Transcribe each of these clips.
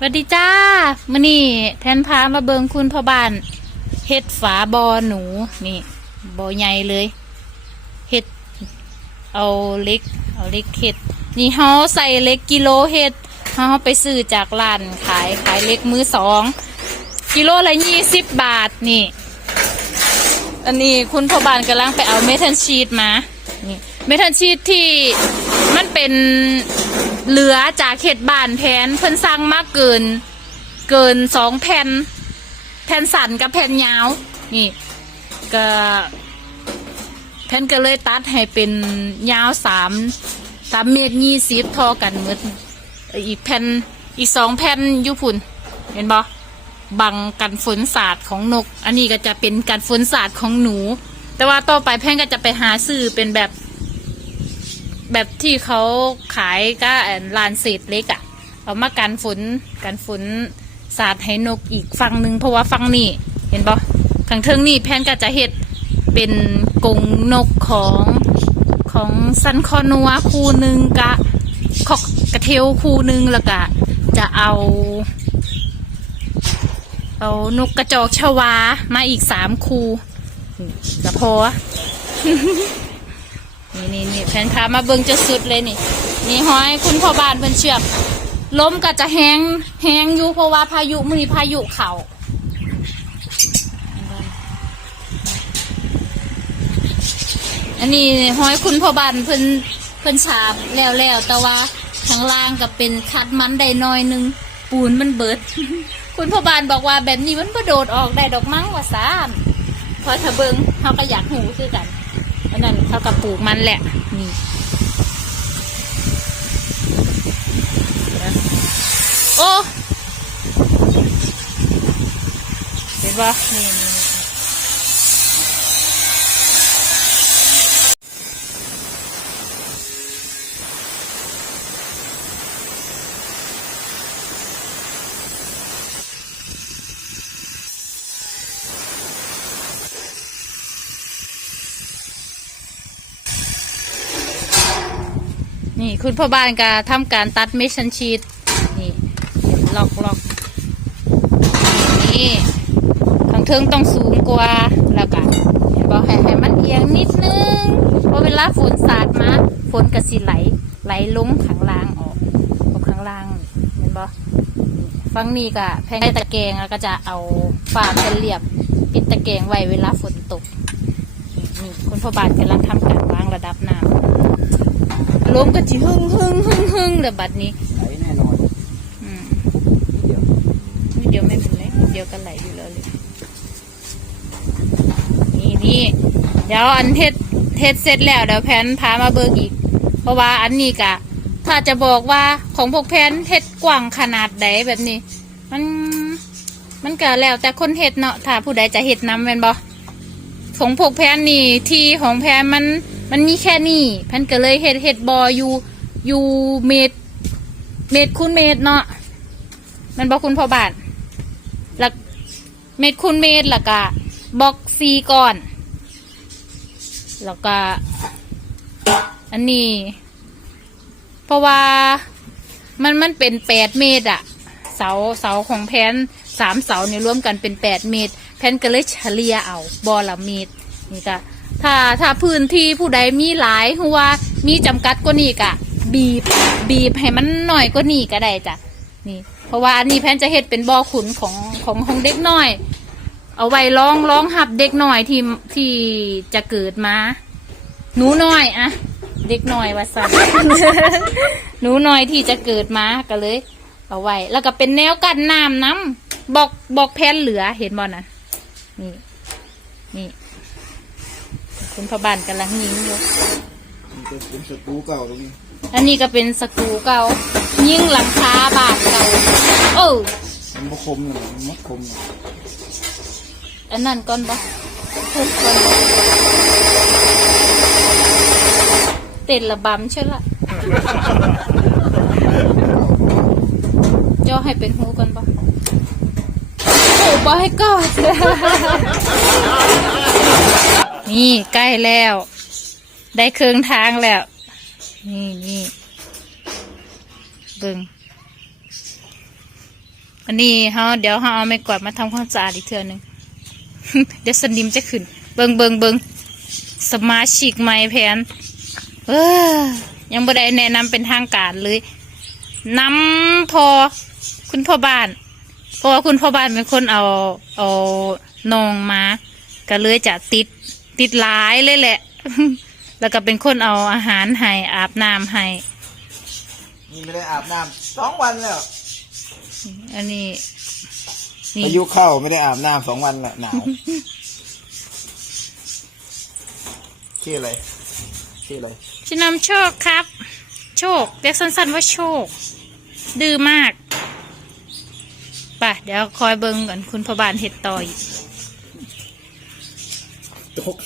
สวัสดีจ้ามื่อนี่แทนพามาเบิงคุณพ่อบ้านเฮ็ดฝาบอหนูนี่บอใหญ่เลยเฮ็ดเอาเล็ก เอาเล็กเฮ็ดนี่เฮาใส่เล็กกิโลเฮ็ดเฮาไปซื้อจากร้านขายขายเล็กมือสองกิโลละยี่สิบบาทนี่ อันนี้คุณพ่อบ้านกำลังไปเอาเมทัลชีตมานี่เมทัลชีตที่มันเป็น เหลือจากเขตบ้านแผนเพิ่นสั่งมากเกิน เกินสองแผ่นแผ่นสันกับแผ่นยาว นี่ก็แผ่นก็เลยตัดให้เป็นยาวสามสามเมตรยี่สิบทอกันหมดอีกแผ่นอีกสองแผ่นยุพุนเห็นบ่บังกันฝนศาสตร์ของนก อันนี้ก็จะเป็นการฝนศาสตร์ของหนู แต่ว่าต่อไปแพ่งก็จะไปหาซื้อเป็นแบบ แบบที่เขาขายก็ลานเศษเล็กอะ่ะเอามากันฝนกันฝนสาดให้นกอีกฝั่งหนึ่งเพราะว่าฝั่งนี้เห็นปะข้งเทิงนี่แพนก็จะเฮ็ดเป็นกงนกของของซันคอนัวคู่หนึ่งกะคอกกระเทลคู่หนึ่งแล้วก็จะเอาเอานกกระจอกชวามาอีกสามคู่ก็พอ นี่นี่นี่แผนพามาเบิ่งจะสุดเลยนี่ นี่ห้อยคุณพ่อบ้านเพิ่นเชือกล้มก็จะแห้งแห้งอยู่เพราะว่าพายุมือพายุเข้าอันนี้ห้อยคุณพ่อบ้านเพิ่นเพิ่นฉาบแล้วแล้วแต่ว่าข้างล่างก็เป็นคัดมันได้น้อยหนึงปูนมันเบิด คุณพ่อบ้านบอกว่าแบบนี้มันบ่โดดออกได้ดอกมั้งว่าซ่านพอถ้าเบิงเฮาก็อยากหูคือกัน นนั้นเท่ากับปลูกมันแหละ นี่โอ้เห็นปะนี่ คุณพ่อบ้านก็ทำการตัดเมชันชีตนี่ล็อกล็อกนี่ข้างเทิงต้องสูงกว่าแล้วก็เห็นบอกให้ให้มันเอียงนิดนึงเพราะเวลาฝนสาดมาฝนก็สิไหล ไหลลงข้างล่างออกออกข้างล่างเห็นบอฟังนี้ก็แพงตะแกรงแล้วก็จะเอาฝาเป็นเรียบปิดตะแกรงไว้เวลาฝนตกนี่คุณพ่อบ้านกำลังทำการวางระดับน้ำ ลมก็จิหึ่งหึ่งหึ่งหึ่งเลยบัดนี้ไหลแน่นอนอืมเดี๋ยวนิดเดียวไม่เป็นไรนิดเดียวก็ไหลอยู่แล้วเลยนี่นี่เดี๋ยวอันเทศเทศเสร็จแล้วเดี๋ยวแพนพามาเบิกอีก เพราะว่าอันนี้กะ ถ้าจะบอกว่าของพวกแพนเทศกว้างขนาดใดแบบนี้ มันมันก็แล้วแต่คนเฮ็ดเนาะถ้าผู้ใดจะเฮ็ดน้ำแม่นบ่ของพวกแพนนี่ที่ของแพนมัน มันมีแค่นี้แพนก็เลยเฮ็ดเฮ็ดบออยู่อยู่เมตร เมตรคูณเมตรเนาะมันบอกคุณพอบาทแล้วเมตรคูณเมตรแล้วก็บอกซีก่อนแล้วก็อันนี้ เพราะว่ามันมันเป็นแปดเมตรอะเสาเสาของแพนสามเสาเนี่ยรวมกันเป็นแปดเมตร แพนก็เลยเฉลี่ยเอาบอละเมตรนี่ก็ ถ้าถ้าพื้นที่ผู้ใดมีหลายหัวมีจำกัดกว่านี้กะ บีบบีบให้มันหน่อยกว่านี้ก็ได้จ้ะนี่ เพราะว่าอันนี้แพนจะเฮ็ดเป็นบ่อขุนของของของเด็กน้อย เอาไว้ร้องร้องหับเด็กน้อยที่ที่จะเกิดมาหนูน้อยอะเด็กน้อยว่าสันหนูน้อยที่จะเกิดมาก็เลย เอาไว้แล้วก็เป็นแนวกันน้ำน้ำบอกบอกแพนเหลือเห็นบ่น่ะนี่ คุณพบานกำลังยิงอยู่ มันจะเป็นสกรูเก่าตรงนี้อันนี้ก็เป็นสกรูเก่า ยิงหลังคาบาทเก่าโอ้มันบ่คมเลยมันมัดคมเลยอันนั้นก่อนปะทุกก่อนเต้นระบำใช่ละจ่อให้เป็นหูก่อนปะโอ้บอให้ก่อน นี่ใกล้แล้ว ได้เครื่องทางแล้ว นี่นี่เบิ่งอันนี้เฮาเดี๋ยวเฮาเอาไม้กวาดมาทำความสะอาดอีกเทื่อนึง เดี๋ยวสนิมจะขึ้น เบิงเบิงเบิงสมาชิกใหม่แผนเออยังบ่ได้แนะนำเป็นทางการเลยนำพอคุณพ่อบ้าน เพราะว่าคุณพ่อบ้านเป็นคนเอาเอานองมา ก็เลยจะติด ติดหลายเลยแหละ แล้วก็เป็นคนเอาอาหารให้อาบน้ำให้นี่ไม่ได้อาบน้ำสองวันแล้ว อันนี้นี่อายุเข้าไม่ได้อาบน้ำสองวันแล้วหนาวชื่ออะไรชื่ออะไรชื่อนำโชคครับ โชคเรียกสั้นๆว่าโชค ดื้อมากไป่ะ เดี๋ยวคอยเบิ่งก่อนคุณพ่อบ้านเห็ดต่ออีก ตก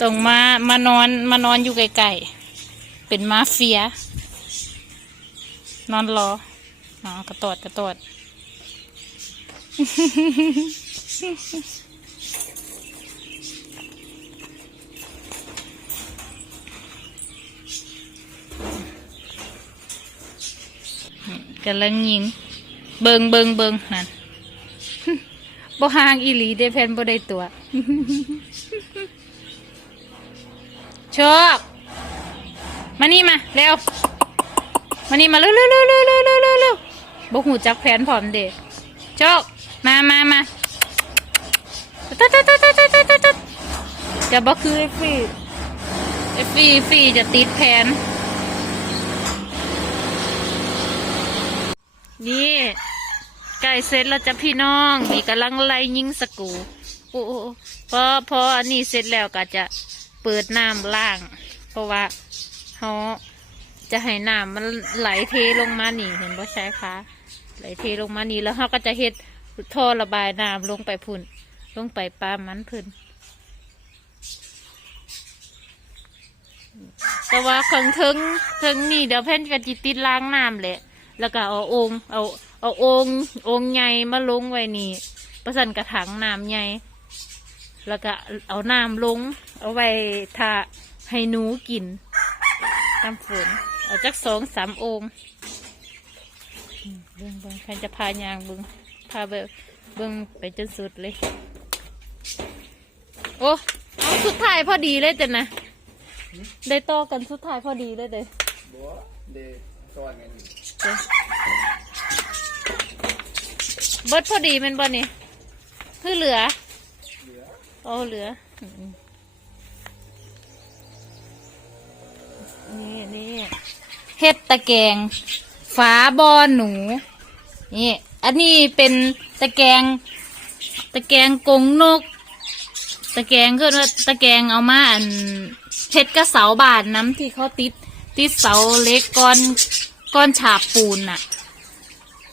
ต้องมามานอนมานอนอยู่ไกลๆเป็นมาเฟีย นอนรออ๋อกระตอดกระตอดกำลังยิง เบิงเบิงเบิงนั่น บ่ห่างอีหลีได้แพนบ่ได้ตัวโชคมานี่มาเร็วมานี่มาเร็วเร็วเร็วเร็วเร็วเร็วเร็วเร็วบ่หูจักแผนผอมเด็กโชคมามามาตัดตัดตัดตัดตัดตัดตัดตัดจะบ่คือไอ้ฟรีไอ้ฟรีฟรีจะติดแผนนี่ ไก่เสร็จแล้วจ้ะพี่น้องนี่กำลังไล่ยิงสกูโอ้พอพออันนี้เสร็จแล้วก็จะเปิดน้ำล่าง เพราะว่าเขาจะให้น้ำมันไหลเทลงมานี่เห็นบ่ใช่คะไหลเทลงมานี่แล้วเขาก็จะเฮ็ดท่อระบายน้ำลงไปพุ่น ลงไปปลามันพุ่นแต่ว่าเครื่องถึงถึงนี่เดี๋ยวเพ่นก็จิติดล้างน้ำแหละ แล้วก็เอาองเอา เอาองค์องค์ใหญ่มาลงไว้นี่ประสันกระถางน้ำใหญ่แล้วก็เอาน้ำลง เอาไว้ทาให้หนูกินตามฝนเอาจักสองสามองค์เบิ่งเบิ่งใครจะพายางเบิ่งพาเบิ่งไปจนสุดเลย โอ้เอาสุดท้ายพอดีเลยจ้ะนะได้ต่อกันสุดท้ายพอดีเลยเด้อบัวเดย์ตอนไงนี่ เบิดพอดีแมันบ่นี่คือเหลือเหลือโอ้เหลืออืมนี่นี่เฮ็ดตะแกรงฝาบอหนู นี่ อันนี้เป็นตะแกรงตะแกรงกรงนก ตะแกรงคือว่าตะแกรงเอามาอันเฮ็ดกระเสาบานน้ำที่เขาติดติดเสาเล็กก้อนก้อนฉาบปูนน่ะ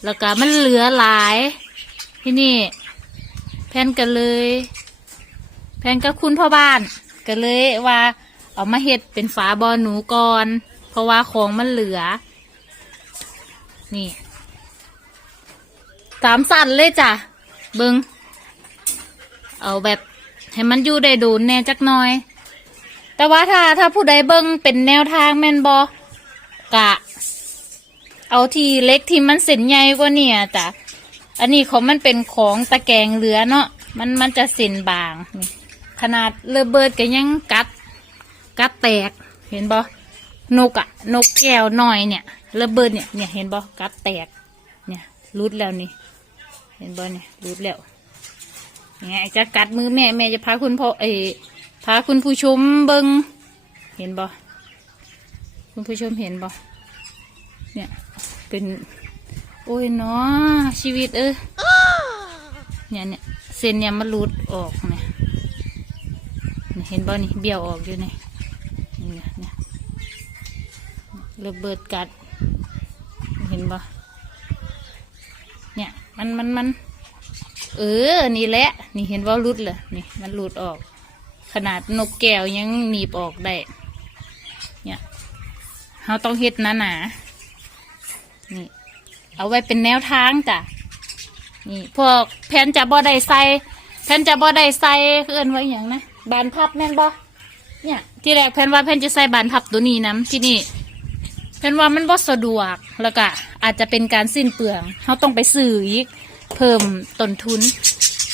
แล้วก็มันเหลือหลาย ที่นี่ แพนกันเลย แพนกับคุณพ่อบ้านก็เลยว่าเอามาเฮ็ดเป็นฝาบอหนูก่อน เพราะว่าของมันเหลือ นี่สามสั่นเลยจ้ะเบิงเอาแบบให้มันอยู่ได้ดูนแน่จักหน่อย แต่ว่าถ้าถ้าผู้ใดเบิงเป็นแนวทางแม่นบอกะ เอาทีเล็กที่มันเส้นใหญ่กว่าเนี่ยจ้ะ อันนี้ของมันเป็นของตะแกรงเหลือเนาะมันมันจะเส้นบางนี่ขนาดเลอเบิดก็ยังกัด กัดแตกเห็นบ่นกอะนกแก้วน้อยเนี่ยเลอเบิดเนี่ยเนี่ยเห็นบ่กัดแตก เนี่ยรุดแล้วนี่ เห็นบ่เนี่ยรุดแล้วเนี่ยจะกัดมือแม่แม่จะพาคุณพ่อเอพาคุณผู้ชมเบิงเห็นบ่คุณผู้ชมเห็นบ่เนี่ยเป็น อ้ยเนาะชีวิตเออเนี่ยเนี่ยเส้นเนี่ยมันรูดออกเนี่ยนี่เห็นบ่นี่เบี้ยวออกอยู่นี่เนี่ยเนี่ยระเบิดกัด เห็นบ่เนี่ยมันมันมันเออ นี่แหละ นี่เห็นว่ารุดเลยนี่ มันรูดออก ขนาดนกแก้วยังหนีบออกได้ เนี่ยเราต้องเฮ็ดหนาหนาๆนี่ เอาไว้เป็นแนวทางจ้ะนี่พวกแผ่นจะบ่ได้ใส่แผ่นจะบ่ได้ใส่คือเอินไว้อย่างนะบานพับแม่นบ่เนี่ย ที่แรกแผ่นว่าแผ่นจะใส่บานพับตัวนี้น้ำที่นี่เป็นว่ามันบ่สะดวกแล้วก็อาจจะเป็นการสิ้นเปลืองเขาต้องไปซื้ออีกเพิ่มต้นทุน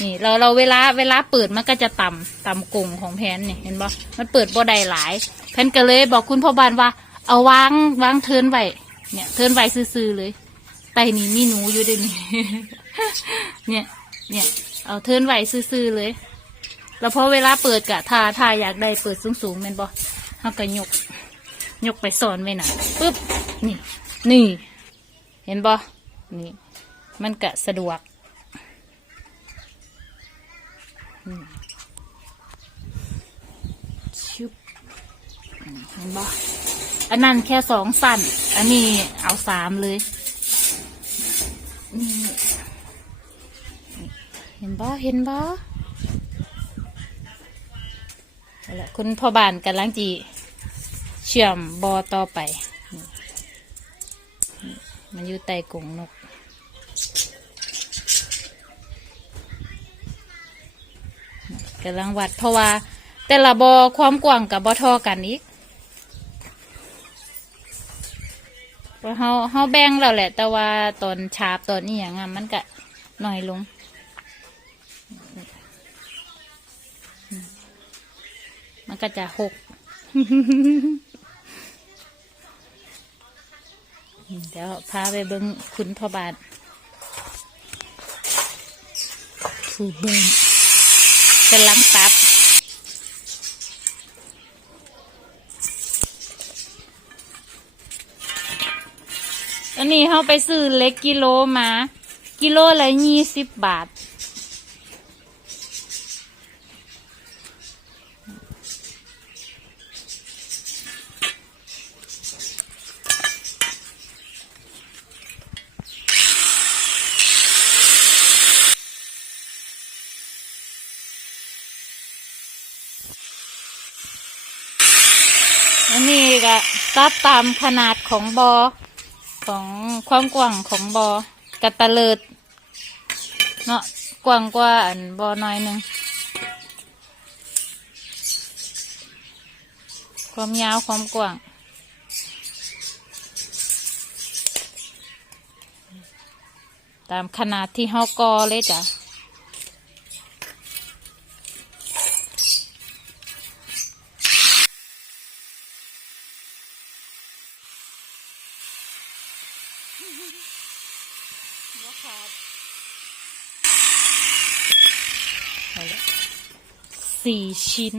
นี่เราเราเวลาเวลาเปิดมันก็จะต่ำต่ำกงของแพนเนี่ยเห็นบ่มันเปิดบ่ได้หลาย แพนก็เลยบอกคุณพ่อบ้านว่า เอาวางวางเทินไว้เนี่ย เทินไว้ซื่อๆเลย ไตนี่มีหนูอยู่ด้วยนี่เนี่ย เนี่ย เอาเทินไหวซื่อๆเลย แล้วพอเวลาเปิดกะถ้าถ้าอยากได้เปิดสูงๆแม่นบ่เขาก็ยก ยกไปสอนไว้น่ะปึ๊บ นี่ นี่ เห็นบ่นี่ มันกะสะดวกอืมชุบอืมเห็นบ่อันนั้นแค่สองสั่นอันนี้เอาสามเลย นี่เห็นบ่เห็นบ่เอาละคุณพ่อบ้านกำลังจีเชื่อมบอต่อไป มันอยู่ใต้กงนกกำลังวัดเพราะว่า แต่ละบอความกว้างกับบอทอกันอีก เพราะเฮาเฮาแบ่งแล้วแหละ แต่ว่าตอนชาบตอนนี้อย่างมันก็น้อยลงมันก็จะหก เดี๋ยวพาไปเบิ้งคุณพ่อบาทผูเบิ้งกำลังตัด นนี้เขาไปซื้อเล็กกิโลมา กิโลละยี่สิบบาท อันนี้ก็ตัดตามขนาดของบอของ ความกว้างของบอกระตะเลิดเนาะกว้างกว่าอันบอน้อยหนึ่งความยาวความกว้างตามขนาดที่เฮากอเลยจ้ะ สี่ชิ้น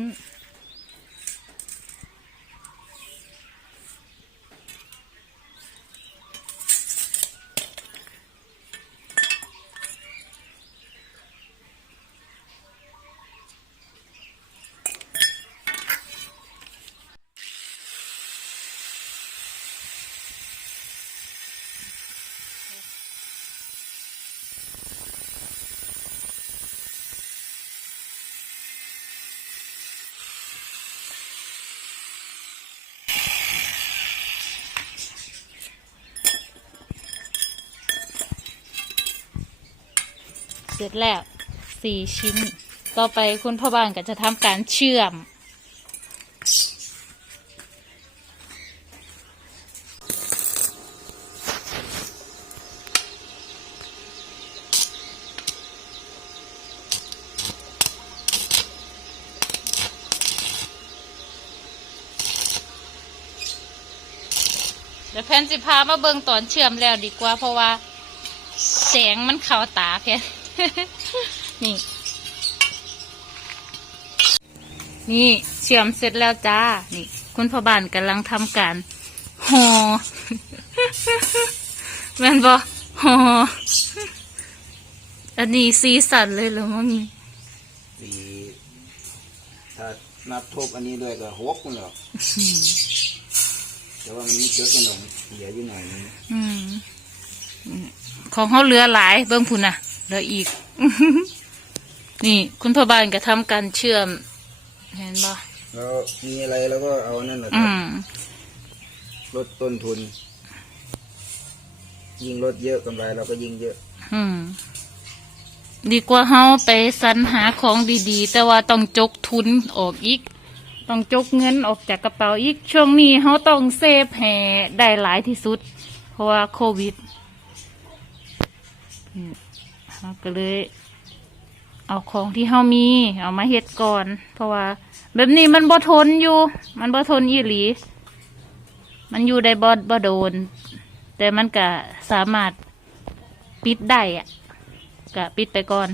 เสร็จแล้วสี่ชิ้น ต่อไปคุณพ่อบ้านก็จะทำการเชื่อม เดี๋ยวแพนสิพามาเบิ่งตอนเชื่อมแล้วดีกว่าเพราะว่า แสงมันเข้าตาแพน นี่ นี่เชื่อมเสร็จแล้วจ้า นี่ คุณพ่อบ้านกำลังทำการห่อแม่นบอห่ออันนี้สีสันเลยเหรอมั้งนี่สีถ้านับทบอันนี้ด้วยก็หกคนแล้วแต่ว่ามันมีเจอขนมเหลืออยู่หน่อยนึงอืมอืมของเขาเหลือหลายเบิ่งพุ่นน่ะ เหลืออีก นี่ คุณพ่อบ้านก็ทำการเชื่อม เห็นบ่แล้วมีอะไรแล้วก็เอานั่นแหละคอืรับม ลดต้นทุน ยิ่งลดเยอะกำไรเราก็ยิ่งเยอะ อืม ดีกว่าเฮาไปสรรหาของดีๆ แต่ว่าต้องจกทุนออกอีก ต้องจกเงินออกจากกระเป๋าอีก ช่วงนี้เขาต้องเซฟแห่ได้หลายที่สุด เพราะว่าโควิดอืม เราก็เลย เอาของที่เฮามี เอามาเฮ็ดก่อน เพราะว่า แบบนี้มันบ่ทนอยู่ มันบ่ทนอีหลี มันอยู่ได้บ่บ่โดน แต่มันก็สามารถปิดได้อะก็ปิดไปก่อน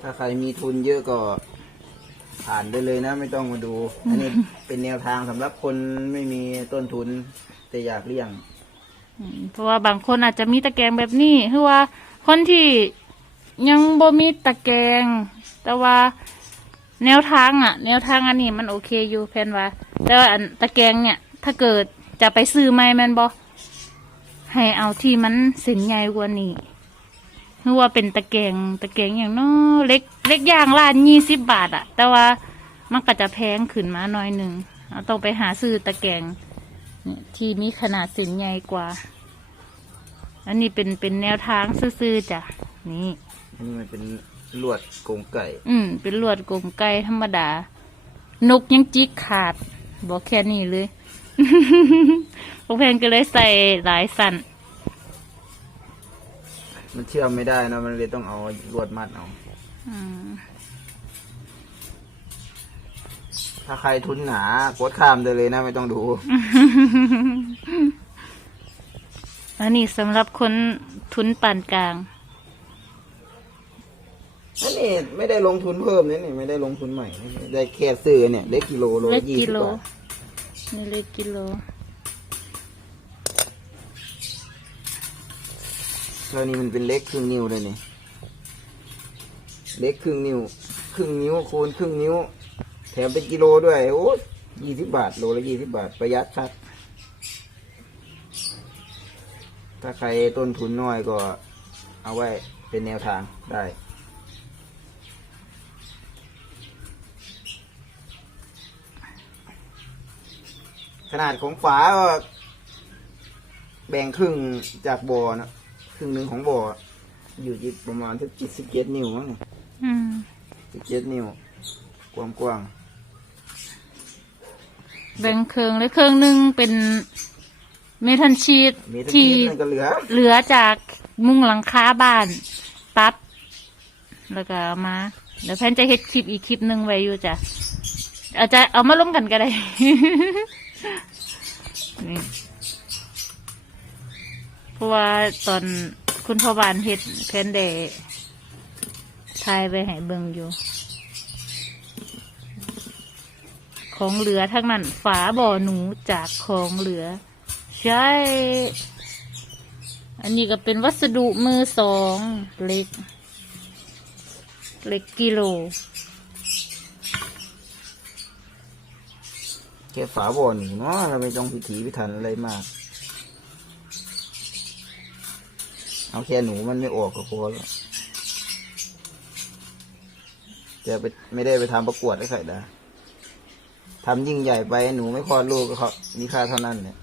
ถ้าใครมีทุนเยอะก็ ผ่านได้เลยนะ ไม่ต้องมาดู อันนี้เป็นแนวทางสำหรับคนไม่มีต้นทุน แต่อยากเลี่ยง อืมเพราะว่าบางคนอาจจะมีตะแกรงแบบนี้คือว่าคนที่ยังบ่มีตะแกรงแต่ว่าแนวทางอะแนวทางอันนี้มันโอเคอยู่แพนว่า แต่ว่าอันตะแกรงเนี่ย ถ้าเกิดจะไปซื้อใหม่แม่นบ่ให้เอาที่มันเส้นใหญ่กว่านี้ คือว่าเป็นตะแกรงตะแกรงอย่างน้อเล็กเล็กอย่างละยี่สิบบาทอะแต่ว่ามันก็จะแพงขึ้นมาหน่อยหนึ่งเราต้องไปหาซื้อตะแกรงเนี่ยที่มีขนาดสินใหญ่กว่า อันนี้เป็นเป็นแนวทางซื่อๆจ้ะนี่อันนี้มันเป็นลวดกรงไก่ อืม เป็นลวดกลมไกลธรรมดา นกยังจิกขาด บอกแค่นี้เลยพวกเพนก็เลยใส่หลายสัน มันเชื่อมไม่ได้นะมันเลยต้องเอาลวดมัดเอา อืมถ้าใครทุนหนากดข้ามได้เลยนะไม่ต้องดู อันนี้สำหรับคนทุนปานกลาง อันนี้ไม่ได้ลงทุนเพิ่มนี่นี่ไม่ได้ลงทุนใหม่นี่ได้แค่ซื้อเนี่ยเล็กกิโลโลเล็ละกยี่กิสิบโลบาท นี่เล็กกิโล แล้วนี่มันเป็นเล็กครึ่งนิ้วเลยนี่ เล็กครึ่งนิ้ว ครึ่งนิ้วคูณครึ่งนิ้ว แถมเป็นกิโลด้วย โอ้ยี่สิบบาท โลละยี่สิบบาท ประหยัดชัด ถ้าใครต้นทุนน้อยก็เอาไว้เป็นแนวทางได้ขนาดของฝาก็แบ่งครึ่งจากบ่อนะ ครึ่งหนึ่งของบ่ออยู่ที่ประมาณสักสิบเจ็ดนิ้วมั้งอืมสิบเจ็ดนิ้วความกว้างแบ่งเครื่องและเครื่องหนึ่งเป็นเมทัลชีตมีทั้งที่นิดนึงก็เหลือ เหลือจากมุงหลังคาบ้าน ตัด แล้วก็เอามา เดี๋ยวแพนจะเฮ็ดคลิปอีกคลิปหนึ่งไว้อยู่จ้ะอาจจะเอามาลงกันก็ได้ นี่ เพราะว่าตอนคุณพ่อบานเฮ็ดแพนเดทายไปให้เบิ่งอยู่ ของเหลือทั้งนั้นฝาบ่อหนูจากของเหลือ ใช่ อันนี้ก็เป็นวัสดุมือสองเล็ก เล็กกิโลแค่ฝาบ่อหนึ่งเนาะเราไม่ต้องพิถีพิถันอะไรมาก เอาแค่หนูมันไม่ออกก็พอแล้วจะไปไม่ได้ไปทำประกวดให้ใครด้ทำยิ่งใหญ่ไปหนูไม่คลอดลูกก็เขามีค่าเท่านั้นเนี่ย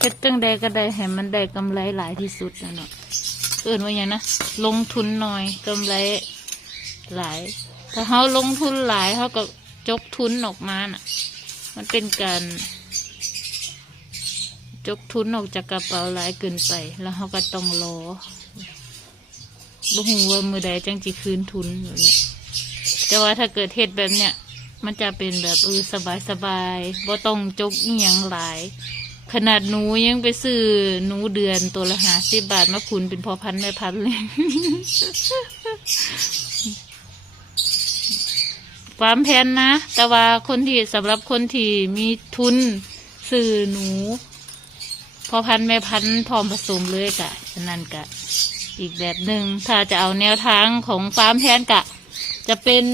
เฮ็ดจังใดก็ได้ให้มันได้กำไรหลายที่สุดนะเนาะ เอื่นว่าอย่างนะลงทุนหน่อยกำไรหลาย ถ้าเขาลงทุนหลายเขาก็จกทุนออกมาน่ะ มันเป็นการจกทุนออกจากกระเป๋าหลายเกินไป แล้วเขาก็ต้องรอบ่ฮู้ว่ามือใดจังจิคืนทุนแบบเนี้ยแต่ว่าถ้าเกิดเฮ็ดแบบเนี้ยมันจะเป็นแบบเออสบายสบายบ่ต้องจกเอียงหลาย ขนาดหนูยังไปซื้อหนูเดือนตัวละหาสิบบาทมาคุณเป็นพอพันแม่พันเลย ความแพนนะ แต่ว่าคนที่สำหรับคนที่มีทุนซื้อหนู พอพันแม่พันพร้อมผสมเลยกะฉะนั้นกะ อีกแบบหนึ่งถ้าจะเอาแนวทางของฟาร์มแพนกะ จะเป็น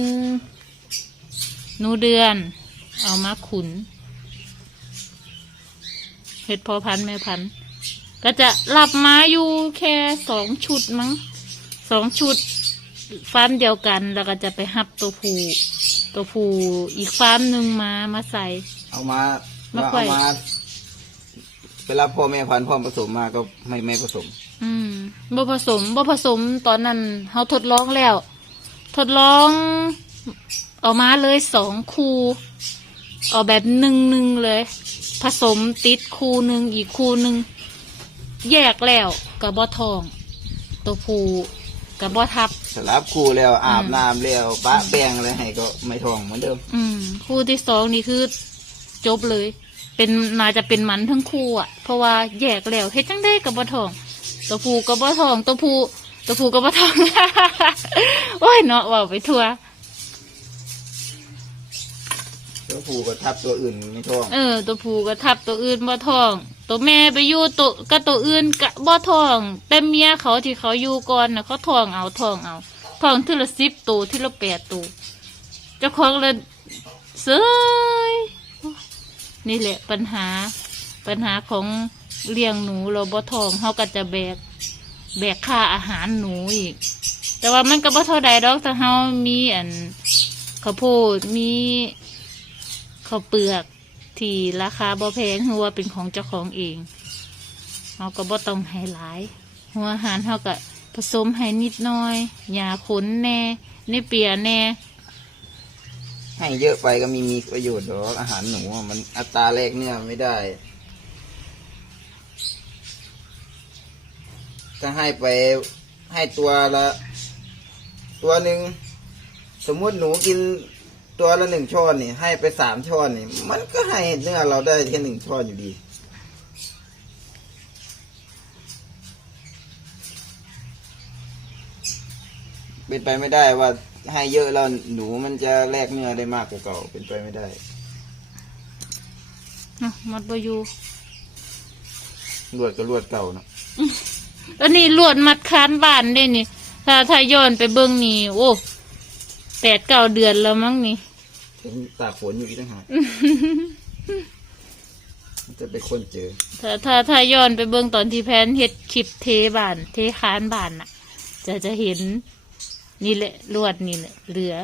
หนูเดือน เอามาขุน เห็ดพอพันธุ์แม่พันธุ์ก็จะรับมาอยู่แค่สองชุดมั้งสองชุดฟาร์มเดียวกันแล้วก็จะไปหับตัวผู้ตัวผู้อีกฟาร์มหนึ่งมามาใส่ เอามามาว่าปล่เอาอยมาเวลาพ่อแม่พันธุ์พ่อผสมมาก็ไม่ไม่ผสม อืมบ่ผสมบ่ผสมตอนนั้นเขาทดลองแล้ว ทดลองเอามาเลยสองคูเอาแบบหนึ่งหนึ่งเลย ผสมติดคูหนึ่งอีกคูหนึ่งแยกแล้วกับบ่ทอง ตัวผู้กับบ่ทับ สลับคู่แล้วอาบน้ำแล้วปะแป้งอะไรให้ก็ไม่ทองเหมือนเดิม อืม คู่ที่สองนี่คือจบเลย เป็นน่าจะเป็นมันทั้งคู่อะ เพราะว่าแยกแล้วเฮ็ดจังได้กับบ่ทอง ตัวผู้กับบ่ทอง ตัวผู้ตัวผู้กับบ่ทอง โอ้ยเนาะเว่าไปทั่ว ตัวผู้ก็ทับตัวอื่นไม่ทองเออ ตัวผู้ก็ทับตัวอื่นบ่ทอง ตัวแม่ไปอยู่ตัวกับตัวอื่นก็บ่ทอง แต่เมียเขาที่เขาอยู่ก่อนน่ะเขาทองเอาทองเอาทองทีละสิบตัวทีละแปดตัวเจ้าของเลยเสยนี่แหละปัญหาปัญหาของเลี้ยงหนูเราบ่ทองเขาก็จะแบก แบกค่าอาหารหนูอีก แต่ว่ามันก็บ่เท่าใดดอกถ้าเฮามีอันข้าวโพดมี ข้าวเปลือกที่ราคาบ่แพงหัวเป็นของเจ้าของเองเราก็บ่ต้องให้หลาย หัวอาหารเขาก็ผสมให้นิดน้อยยาขนแน่ในเปียแน่ ให้เยอะไปก็มีมีประโยชน์หรอกอาหารหนูอะมันอัตราแรกเนี่ยไม่ได้ ถ้าให้ไปให้ตัวละ ตัวหนึ่ง สมมติหนูกิน ตัวละหนึ่งช้อนนี่ ให้ไปสามช้อนนี่ มันก็ให้เนื้อเราได้แค่หนึ่งช้อนอยู่ดี เป็นไปไม่ได้ว่าให้เยอะแล้วหนูมันจะแลกเนื้อได้มากกว่าเก่า เป็นไปไม่ได้เนาะหมดบ่อยู่รวดก็รวดเก่าเนาะแล้วนี่ลวดมัดคานบ้านได้นี่ ถ้าถ้าย้อนไปเบิ่งนี่โอ้ แปดเก้าเดือนแล้วมั้งนี่ผมตากฝนอยู่ที่ต่างหากมันจะไปค้นเจอ ถ้าถ้าถ้าย้อนไปเบิ่งตอนที่แพนเฮ็ดคลิปเทบ้าน เทคานบ้านน่ะ จะจะเห็นนี่แหละลวดนี่แหละเหลือ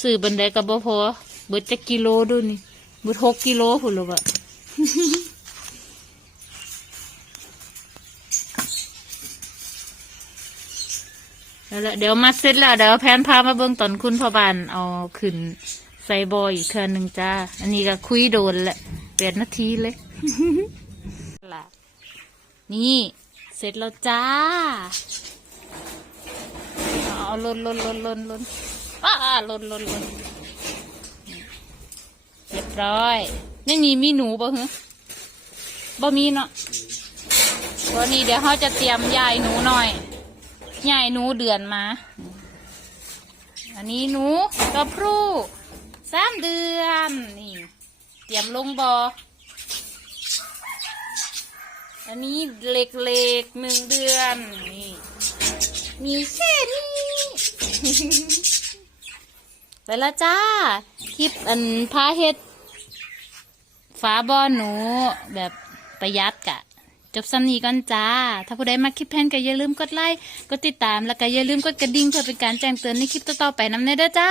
ซื้อบันไดกับบ่พอเบิดจักกิโลดูนี่เบิดหกกิโลพุ่นหรอวะ แล้วละเดี๋ยวมาเสร็จแล้วเดี๋ยวแพนพามาเบิ่งตอนคุณพ่อบานเอาขึ้นใส่บอยอีกเทื่อหนึ่งจ้า อันนี้ก็คุยโดนแหละแปดนาทีเลยล่ะนี่ เสร็จแล้วจ้า เอาลนลนลนลนลนอ้าลนลนลนเรียบร้อยนี่นี่มีหนูบ่เหรอบ่มีเนาะวันนี้เดี๋ยวเขาจะเตรียมยายหนูหน่อย ยายหนูเดือนมา อันนี้หนูตัวพรูสามเดือนนี่เตรียมลงบออันนี้เล็กๆหนึ่งเดือนนี่มีแค่นี้ไปละจ้า คลิปอันพาเฮ็ดฝาบอหนูแบบประหยัดกะ จบสำนีก่อนจ้า ถ้าผู้ใดมาคลิปแพนก็อย่าลืมกดไลค์ กดติดตาม แล้วก็อย่าลืมกดกระดิ่งเพื่อเป็นการแจ้งเตือนในคลิปต่อๆไปนำเนเด้อจ้า